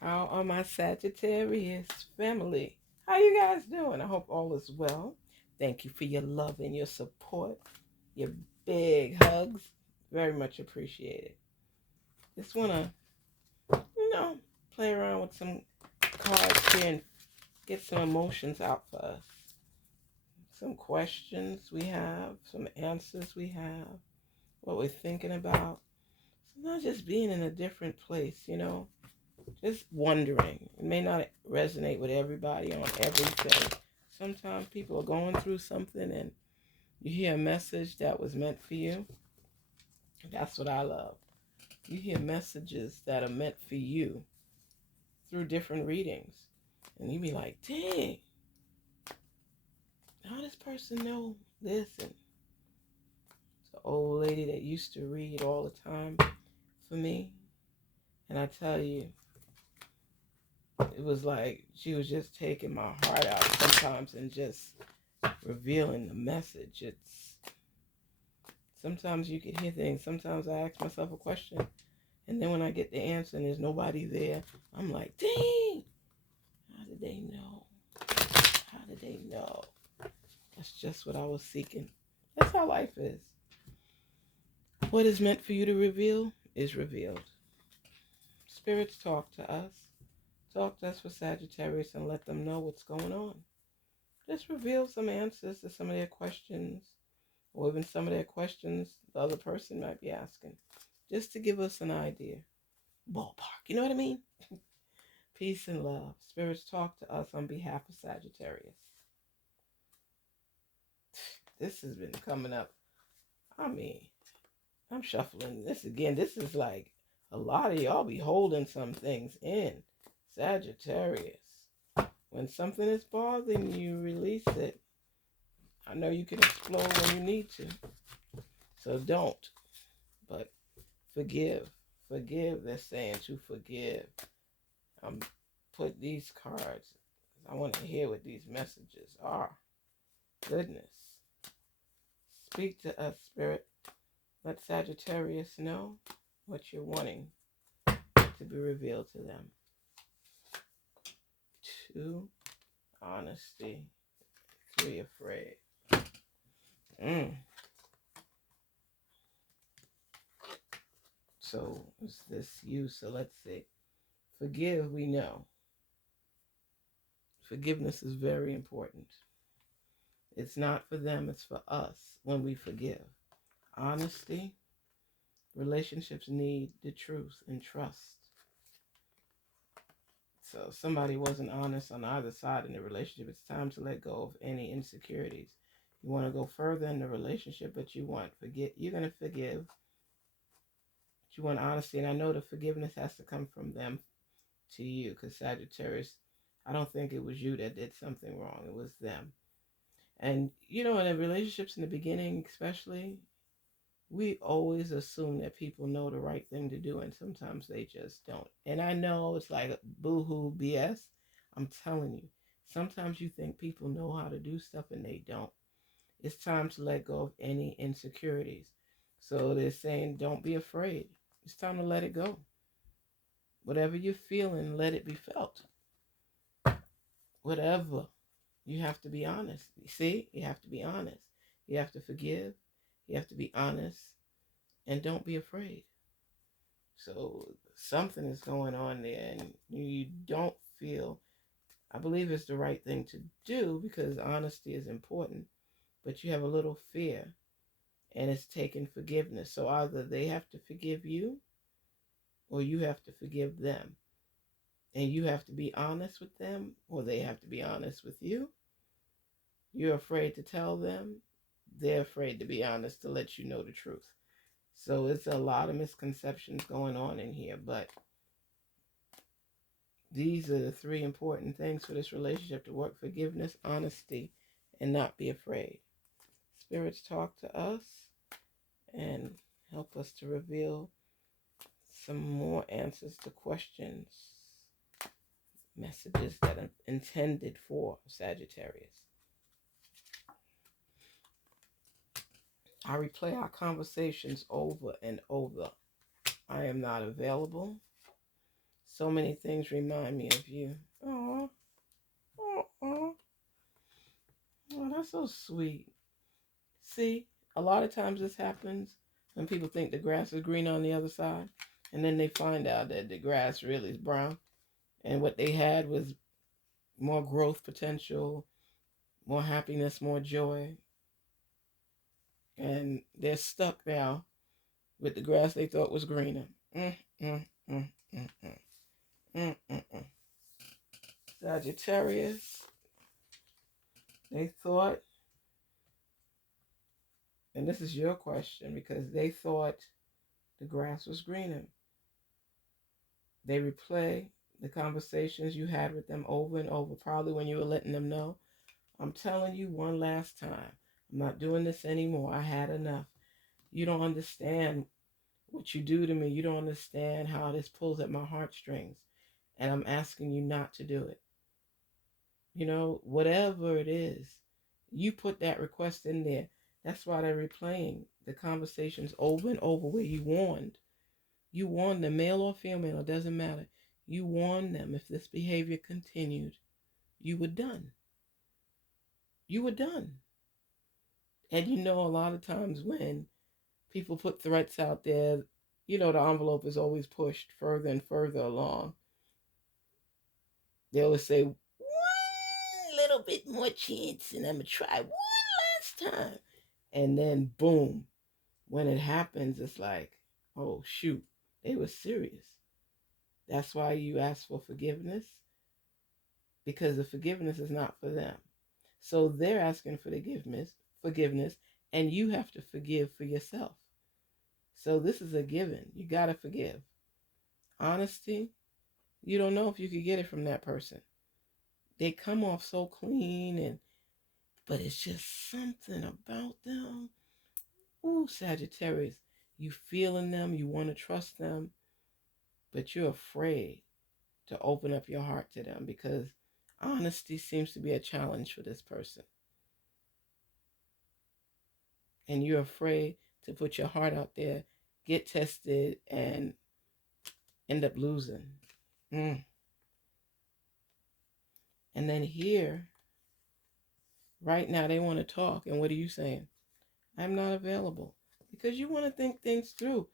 How are my Sagittarius family? How you guys doing? I hope all is well. Thank you for your love and your support, your big hugs. Very much appreciated. Just wanna, you know, play around with some cards here and get some emotions out for us. Some questions we have, some answers we have, what we're thinking about. Sometimes just being in a different place. Just wondering. It may not resonate with everybody on everything. Sometimes people are going through something and you hear a message that was meant for you. That's what I love. You hear messages that are meant for you through different readings. And you be like, dang, how does this person know this? And it's an old lady that used to read all the time for me. And I tell you, it was like she was just taking my heart out sometimes and just revealing the message. It's sometimes you can hear things. Sometimes I ask myself a question, and then when I get the answer and there's nobody there, I'm like, dang, how did they know? How did they know? That's just what I was seeking. That's how life is. What is meant for you to reveal is revealed. Spirits talk to us. Talk to us for Sagittarius and let them know what's going on. Just reveal some answers to some of their questions, or even some of their questions the other person might be asking, just to give us an idea. Ballpark, you know what I mean? Peace and love. Spirits talk to us on behalf of Sagittarius. This has been coming up. I mean, I'm shuffling this again. This is like a lot of y'all be holding some things in. Sagittarius. When something is bothering you, release it. I know you can explode when you need to. So don't. But forgive. Forgive. They're saying to forgive. I'm put these cards. I want to hear what these messages are. Goodness. Speak to us, Spirit. Let Sagittarius know what you're wanting to be revealed to them. 2, honesty. 3, afraid. So is this you? So let's see. Forgive, we know. Forgiveness is very important. It's not for them, it's for us when we forgive. Honesty. Relationships need the truth and trust. So if somebody wasn't honest on either side in the relationship, it's time to let go of any insecurities. You want to go further in the relationship, but you're going to forgive. But you want honesty, and I know the forgiveness has to come from them to you, because Sagittarius, I don't think it was you that did something wrong. It was them. And in the relationships in the beginning, especially, we always assume that people know the right thing to do, and sometimes they just don't. And I know it's like boohoo BS. I'm telling you, sometimes you think people know how to do stuff and they don't. It's time to let go of any insecurities. So they're saying, don't be afraid. It's time to let it go. Whatever you're feeling, let it be felt. Whatever. You have to be honest. You see, you have to be honest. You have to forgive. You have to be honest. And don't be afraid. So something is going on there, and you don't feel, I believe it's the right thing to do because honesty is important, but you have a little fear, and it's taking forgiveness. So either they have to forgive you or you have to forgive them. And you have to be honest with them, or they have to be honest with you. You're afraid to tell them. They're afraid to be honest to let you know the truth. So it's a lot of misconceptions going on in here, but these are the 3 important things for this relationship to work: forgiveness, honesty, and not be afraid. Spirits talk to us and help us to reveal some more answers to questions, messages that are intended for Sagittarius. I replay our conversations over and over. I am not available. So many things remind me of you. Oh, oh, that's so sweet. See, a lot of times this happens when people think the grass is green on the other side, and then they find out that the grass really is brown, and what they had was more growth potential, more happiness, more joy, and they're stuck now with the grass they thought was greener. Mm, mm, mm, mm, mm, mm, mm, mm. Sagittarius, they thought, and this is your question, because they thought the grass was greener. They replay the conversations you had with them over and over, probably when you were letting them know, I'm telling you one last time, I'm not doing this anymore. I had enough. You don't understand what you do to me. You don't understand how this pulls at my heartstrings. And I'm asking you not to do it. You know, whatever it is, you put that request in there. That's why they're replaying the conversations over and over where you warned. You warned them, male or female, it doesn't matter. You warned them if this behavior continued, you were done. You were done. And you know, a lot of times when people put threats out there, you know, the envelope is always pushed further and further along. They always say, one little bit more chance, and I'm going to try one last time. And then, boom, when it happens, it's like, oh, shoot, they were serious. That's why you ask for forgiveness, because the forgiveness is not for them. So they're asking for forgiveness, and you have to forgive for yourself. So this is a given. You got to forgive. Honesty, you don't know if you could get it from that person. They come off so clean, but it's just something about them. Ooh, Sagittarius, you feel in them, you want to trust them, but you're afraid to open up your heart to them because honesty seems to be a challenge for this person. And you're afraid to put your heart out there, get tested, and end up losing. And then here, right now, they want to talk. And what are you saying? I'm not available. Because you want to think things through.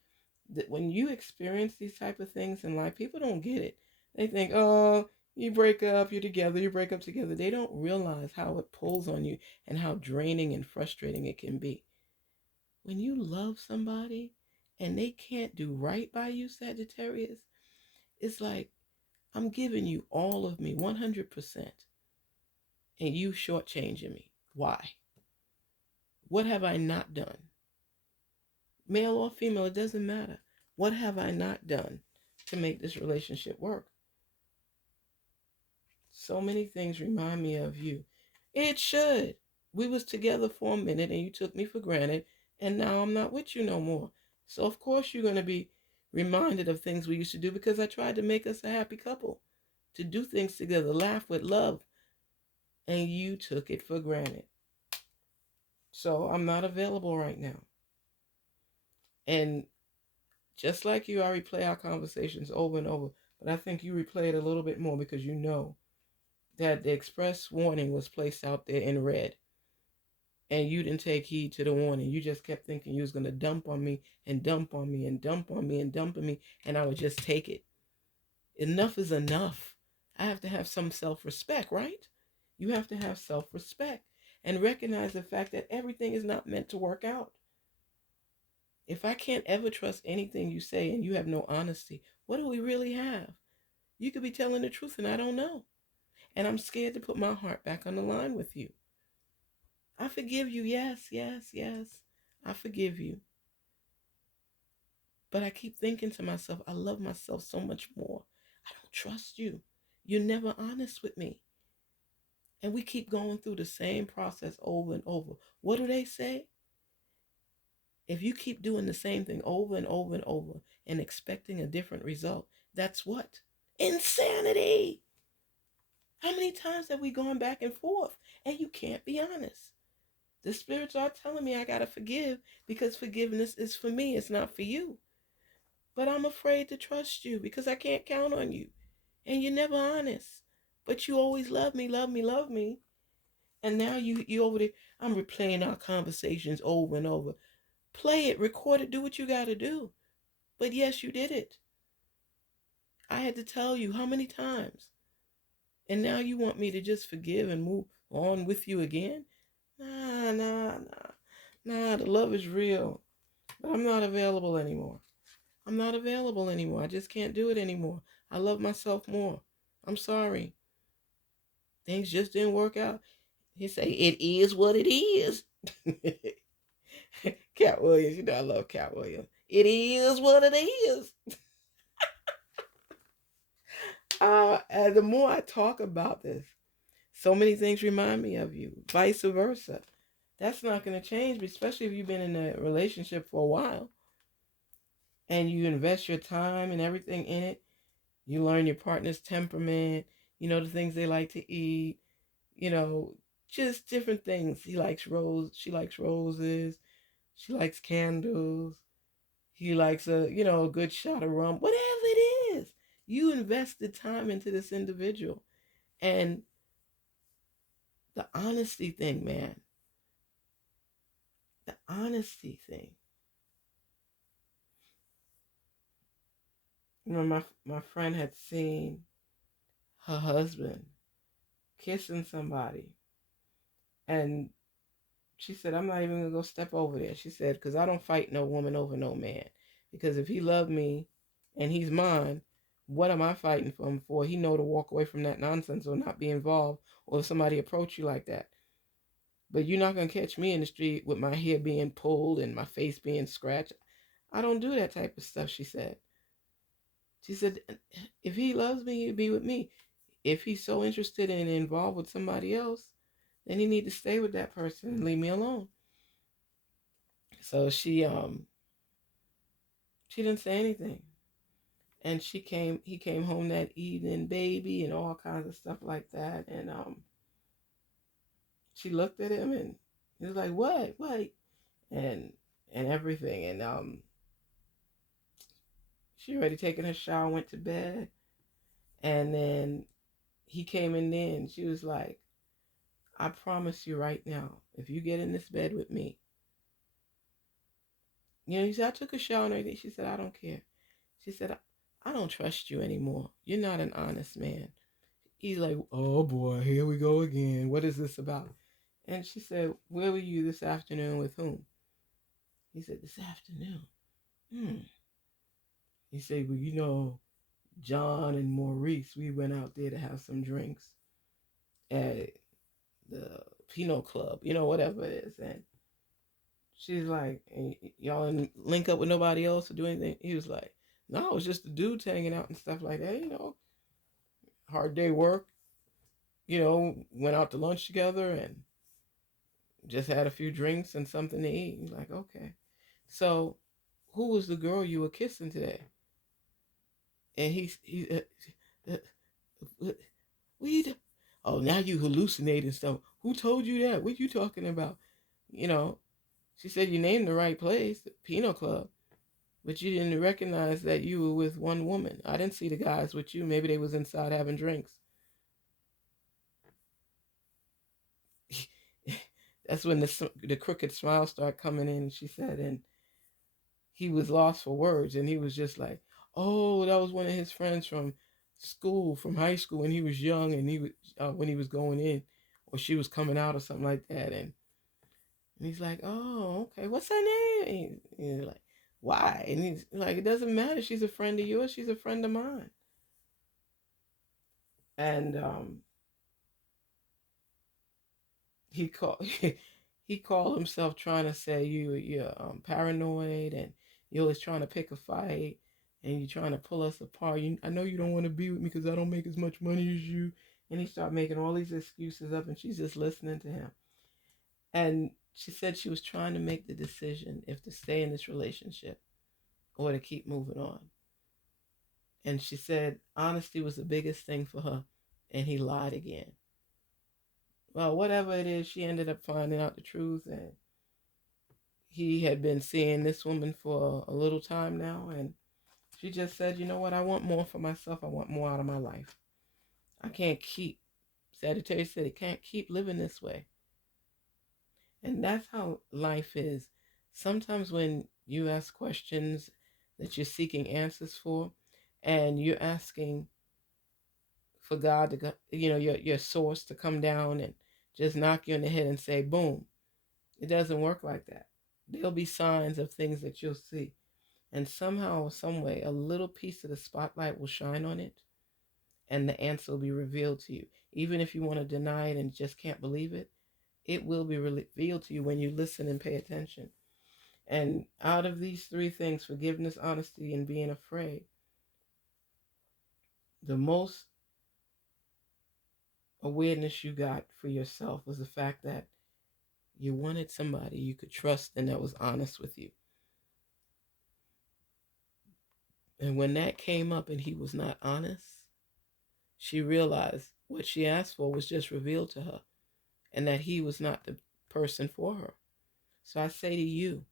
That when you experience these type of things in life, people don't get it. They think, oh, you break up, you're together, you break up together. They don't realize how it pulls on you and how draining and frustrating it can be. When you love somebody and they can't do right by you, Sagittarius, it's like, I'm giving you all of me, 100%, and you shortchanging me. Why? What have I not done? Male or female, it doesn't matter. What have I not done to make this relationship work? So many things remind me of you. It should. We was together for a minute and you took me for granted, and now I'm not with you no more. So of course you're going to be reminded of things we used to do because I tried to make us a happy couple, to do things together, laugh with love, and you took it for granted. So I'm not available right now. And just like you, I replay our conversations over and over, but I think you replay it a little bit more because you know that the express warning was placed out there in red. And you didn't take heed to the warning. You just kept thinking you was going to dump on me and dump on me and dump on me and dump on me, and I would just take it. Enough is enough. I have to have some self-respect, right? You have to have self-respect and recognize the fact that everything is not meant to work out. If I can't ever trust anything you say and you have no honesty, what do we really have? You could be telling the truth and I don't know. And I'm scared to put my heart back on the line with you. I forgive you. Yes, yes, yes. I forgive you. But I keep thinking to myself, I love myself so much more. I don't trust you. You're never honest with me. And we keep going through the same process over and over. What do they say? If you keep doing the same thing over and over and over and expecting a different result, that's what? Insanity. How many times have we gone back and forth and you can't be honest? The spirits are telling me I got to forgive because forgiveness is for me. It's not for you. But I'm afraid to trust you because I can't count on you. And you're never honest. But you always love me, love me, love me. And now you over there, I'm replaying our conversations over and over. Play it, record it, do what you gotta do. But yes, you did it. I had to tell you how many times. And now you want me to just forgive and move on with you again? Nah, nah, nah. Nah, the love is real. But I'm not available anymore. I'm not available anymore. I just can't do it anymore. I love myself more. I'm sorry. Things just didn't work out. He say, it is what it is. Cat Williams, you know I love Cat Williams. It is what it is. And the more I talk about this, so many things remind me of you. Vice versa. That's not going to change, especially if you've been in a relationship for a while and you invest your time and everything in it. You learn your partner's temperament, the things they like to eat, you know, just different things. He likes she likes roses, she likes candles, he likes a good shot of rum, whatever it is. You invested time into this individual. And the honesty thing, man, the honesty thing. My friend had seen her husband kissing somebody, and she said, I'm not even gonna go step over there. She said, because I don't fight no woman over no man. Because if he loved me and he's mine, what am I fighting for him for? He know to walk away from that nonsense or not be involved, or if somebody approach you like that. But you're not gonna catch me in the street with my hair being pulled and my face being scratched. I don't do that type of stuff, she said. She said, if he loves me, he'll be with me. If he's so interested and involved with somebody else, then he need to stay with that person and leave me alone. So she didn't say anything. And he came home that evening, baby, and all kinds of stuff like that. And she looked at him and he was like, what? And everything. And she already taken her shower, went to bed. And then he came in there and she was like, I promise you right now, if you get in this bed with me, he said, I took a shower and everything. She said, I don't care. She said, I don't trust you anymore. You're not an honest man. He's like, oh boy, here we go again. What is this about? And she said, where were you this afternoon with whom? He said, this afternoon. He said, well, John and Maurice, we went out there to have some drinks at the Pinot Club, whatever it is. And she's like, y'all didn't link up with nobody else or do anything? He was like, no, it was just the dudes hanging out and stuff like that, hard day work, went out to lunch together and just had a few drinks and something to eat. He's like, okay. So who was the girl you were kissing today? And uh, what you do? Oh, now you hallucinating stuff. Who told you that? What you talking about? You know, she said you named the right place, the Pinot Club, but you didn't recognize that you were with one woman. I didn't see the guys with you. Maybe they was inside having drinks. That's when the crooked smile started coming in, she said, and he was lost for words, and he was just like, oh, that was one of his friends from school, from high school, when he was young, and he was when he was going in, or she was coming out or something like that, and he's like, oh, okay, what's her name? And he's like, why? And he's like, it doesn't matter. She's a friend of yours. She's a friend of mine. And he called he called himself trying to say you're paranoid and you're always trying to pick a fight and you're trying to pull us apart. I know you don't want to be with me because I don't make as much money as you. And he started making all these excuses up, and she's just listening to him. And she said she was trying to make the decision if to stay in this relationship or to keep moving on. And she said honesty was the biggest thing for her, and he lied again. Well, whatever it is, she ended up finding out the truth, and he had been seeing this woman for a little time now, and She just said, you know what? I want more for myself. I want more out of my life. I can't keep, Sagittarius said, it can't keep living this way. And that's how life is. Sometimes when you ask questions that you're seeking answers for, and you're asking for God to go, your source to come down and just knock you in the head and say, boom, it doesn't work like that. There'll be signs of things that you'll see. And somehow, some way, a little piece of the spotlight will shine on it, and the answer will be revealed to you. Even if you want to deny it and just can't believe it, it will be revealed to you when you listen and pay attention. And out of these three things, forgiveness, honesty, and being afraid, the most awareness you got for yourself was the fact that you wanted somebody you could trust and that was honest with you. And when that came up and he was not honest, she realized what she asked for was just revealed to her, and that he was not the person for her. So I say to you,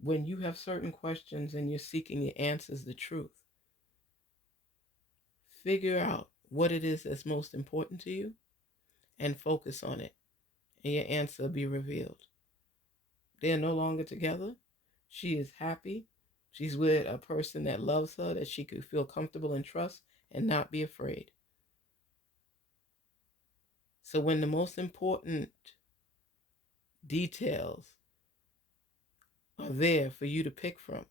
when you have certain questions and you're seeking the answers, the truth, figure out what it is that's most important to you and focus on it, and your answer will be revealed. They're no longer together. She is happy. She's with a person that loves her, that she could feel comfortable and trust and not be afraid. So when the most important details are there for you to pick from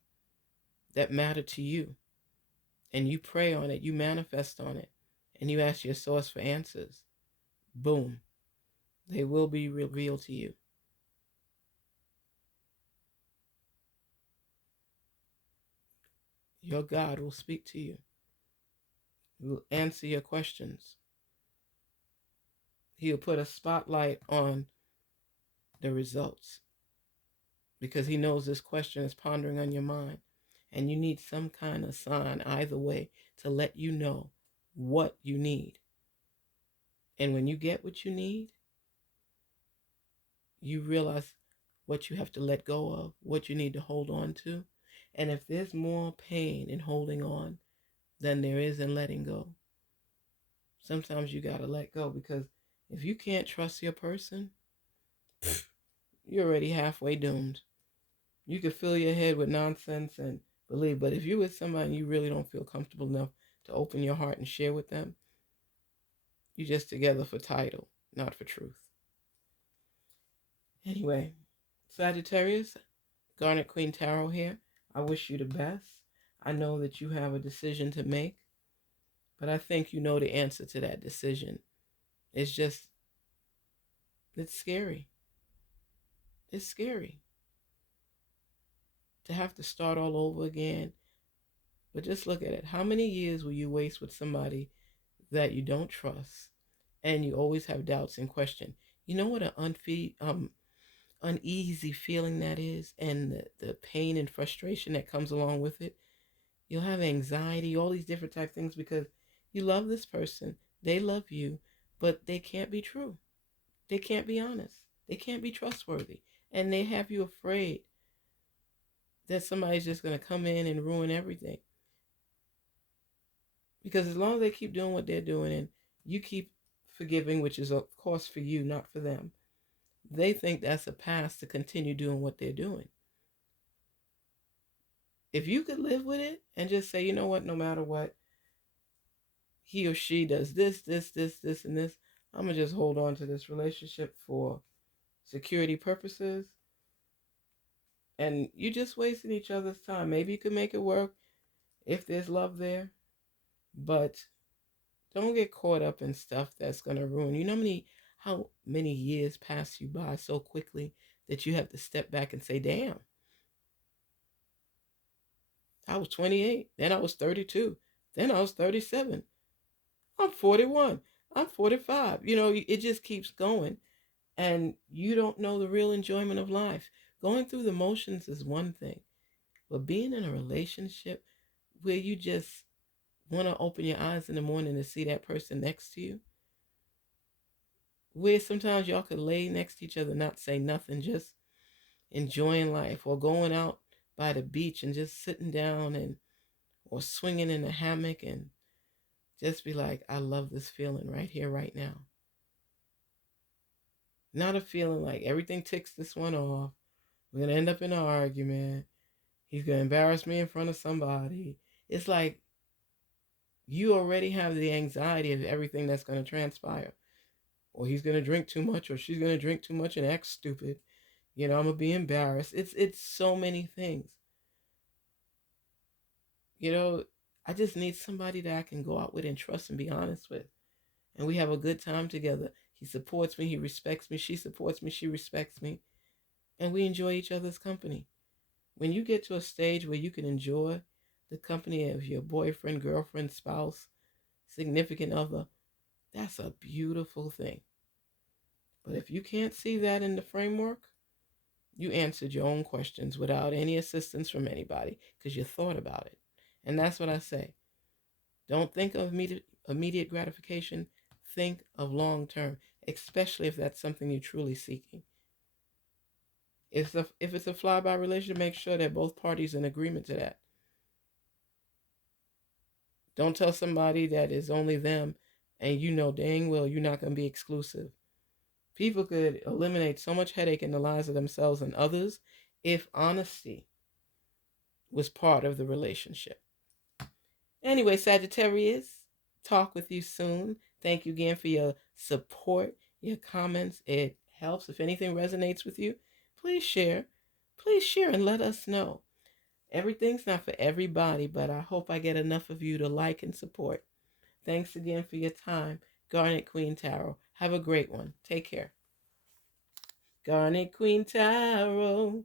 that matter to you, and you pray on it, you manifest on it, and you ask your source for answers, boom, they will be revealed to you. Your God will speak to you. He will answer your questions. He'll put a spotlight on the results because he knows this question is pondering on your mind, and you need some kind of sign either way to let you know what you need. And when you get what you need, you realize what you have to let go of, what you need to hold on to. And if there's more pain in holding on than there is in letting go, sometimes you got to let go, because if you can't trust your person, you're already halfway doomed. You can fill your head with nonsense and believe, but if you're with somebody and you really don't feel comfortable enough to open your heart and share with them, you're just together for title, not for truth. Anyway, Sagittarius, Garnetqueentarot here. I wish you the best. I know that you have a decision to make, but I think you know the answer to that decision. It's just, it's scary. It's scary to have to start all over again. But just look at it. How many years will you waste with somebody that you don't trust and you always have doubts and question? You know what an uneasy feeling that is, and the pain and frustration that comes along with it? You'll have anxiety, all these different type of things, because you love this person, they love you, but they can't be true. They can't be honest. They can't be trustworthy. And they have you afraid that somebody's just going to come in and ruin everything. Because as long as they keep doing what they're doing and you keep forgiving, which is of course for you, not for them, they think that's a pass to continue doing what they're doing. If you could live with it and just say, you know what, no matter what, he or she does this, and this, I'm going to just hold on to this relationship for security purposes. And you're just wasting each other's time. Maybe you could make it work if there's love there, but don't get caught up in stuff that's going to ruin you. You know how many years pass you by so quickly that you have to step back and say, damn, I was 28, then I was 32, then I was 37, I'm 41, I'm 45. It just keeps going, and you don't know the real enjoyment of life. Going through the motions is one thing, but being in a relationship where you just want to open your eyes in the morning to see that person next to you, where sometimes y'all could lay next to each other, not say nothing, just enjoying life, or going out by the beach and just sitting down and or swinging in a hammock and just be like, I love this feeling right here, right now. Not a feeling like everything ticks this one off. We're going to end up in an argument. He's going to embarrass me in front of somebody. It's like you already have the anxiety of everything that's going to transpire. Or he's going to drink too much, or she's going to drink too much and act stupid. I'm going to be embarrassed. It's so many things. I just need somebody that I can go out with and trust and be honest with. And we have a good time together. He supports me. He respects me. She supports me. She respects me. And we enjoy each other's company. When you get to a stage where you can enjoy the company of your boyfriend, girlfriend, spouse, significant other, that's a beautiful thing. But if you can't see that in the framework, you answered your own questions without any assistance from anybody because you thought about it. And that's what I say. Don't think of immediate gratification. Think of long term, especially if that's something you're truly seeking. If it's a fly-by relationship, make sure that both parties are in agreement to that. Don't tell somebody that is only them and you know dang well you're not going to be exclusive. People could eliminate so much headache in the lives of themselves and others if honesty was part of the relationship. Anyway, Sagittarius, talk with you soon. Thank you again for your support, your comments. It helps. If anything resonates with you, please share. Please share and let us know. Everything's not for everybody, but I hope I get enough of you to like and support. Thanks again for your time. Garnet Queen Tarot. Have a great one. Take care. Garnet Queen Tarot.